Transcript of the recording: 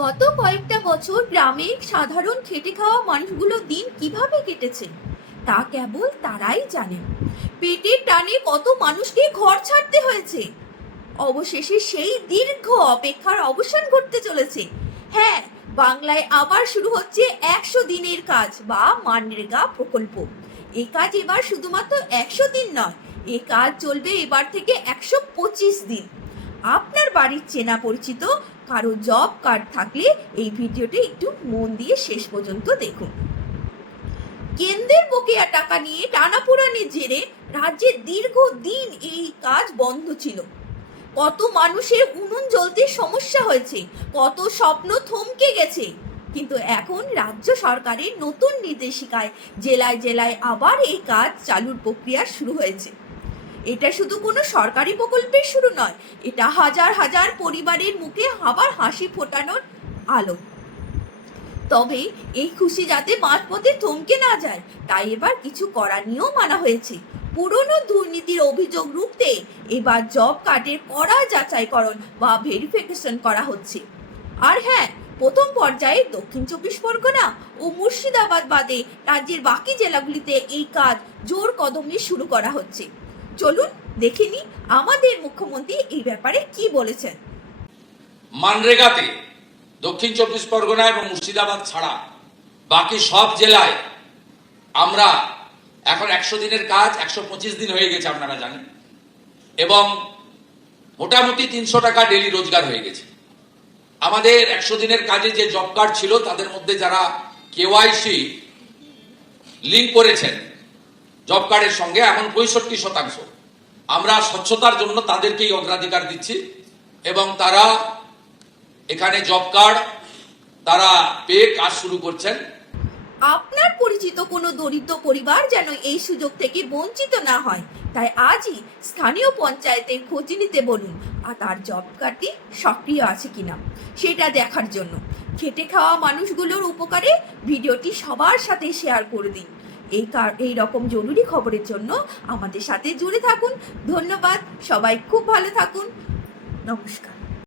গত কয়েকটা বছর গ্রামে সাধারণ খেটে খাওয়া মানুষগুলো দিন কিভাবে কেটেছে তা কেবল তারাই জানেন। পেটের টানে কত মানুষকে ঘর ছাড়তে হয়েছে। অবশেষে সেই দীর্ঘ অপেক্ষার অবসান ঘটতে চলেছে। হ্যাঁ, বাংলায় আবার শুরু হচ্ছে 100 দিনের কাজ বা মানরেগা প্রকল্প। এই কাজ এবার শুধুমাত্র 100 দিন নয়, এই কাজ চলবে এবার থেকে 125 দিন। আপনার বাড়ির চেনা পরিচিত কারো জব কার্ড থাকলে এই ভিডিওটি একটু মন দিয়ে শেষ পর্যন্ত দেখুন। কেন্দ্রের বকেয়া টাকা নিয়ে টানাপোড়েনের জেরে রাজ্যে দীর্ঘদিন এই কাজ বন্ধ ছিল। কত মানুষের উনুন জ্বলতে সমস্যা হয়েছে, কত স্বপ্ন থমকে গেছে। কিন্তু এখন রাজ্য সরকারের নতুন নির্দেশিকায় জেলায় জেলায় আবার এই কাজ চালুর প্রক্রিয়া শুরু হয়েছে। এটা শুধু কোনো সরকারি প্রকল্পের শুরু নয়, এটা হাজার হাজার পরিবারের মুখে আবার হাসি ফোটানোর আলো। তবে এই খুশি যাতে মাঝপথে থমকে না যায়, তাই এবার কিছু করা নিয়েও মানা হয়েছে। পুরনো দুর্নীতির অভিযোগ রুখতে এবার জব কার্ডের কড়া যাচাইকরণ বা ভেরিফিকেশন করা হচ্ছে। আর হ্যাঁ, প্রথম পর্যায়ে দক্ষিণ 24 পরগনা ও মুর্শিদাবাদ বাদে রাজ্যের বাকি জেলাগুলিতে এই কাজ জোর কদমে শুরু করা হচ্ছে। চলুন দেখে নিই আমাদের মুখ্যমন্ত্রী এই ব্যাপারে কি বলেছেন। মানরেগাতে দক্ষিণ 24 পরগনা এবং মুর্শিদাবাদ ছাড়া বাকি সব জেলায় আমরা এখন 100 দিনের কাজ 125 দিন হয়ে গেছে, আপনারা জানেন, এবং মোটামুটি 300 টাকা ডেলি রোজগার হয়ে গেছে। আমাদের 100 দিনের কাজে যে জব কার্ড ছিল তাদের মধ্যে যারা কেওয়াইসি লিঙ্ক করেছেন জব কার্ডের সঙ্গে, এখন 65%। আমরা স্বচ্ছতার জন্য তাদেরকেই অগ্রাধিকার দিচ্ছি এবং তারা এখানে জব কার্ড তারা পেয়ে কাজ শুরু করছেন। আপনার পরিচিত কোনো দরিদ্র পরিবার যেন এই সুযোগ থেকে বঞ্চিত না হয়, তাই আজই স্থানীয় পঞ্চায়েতে খোঁজ নিতে বলুন আর তার জব কার্ডটি সক্রিয় আছে কিনা সেটা দেখার জন্য। খেটে খাওয়া মানুষগুলোর উপকারে ভিডিওটি সবার সাথে শেয়ার করে দিন। এই রকম জরুরি খবরের জন্য আমাদের সাথে জুড়ে থাকুন। ধন্যবাদ, সবাই খুব ভালো থাকুন। নমস্কার।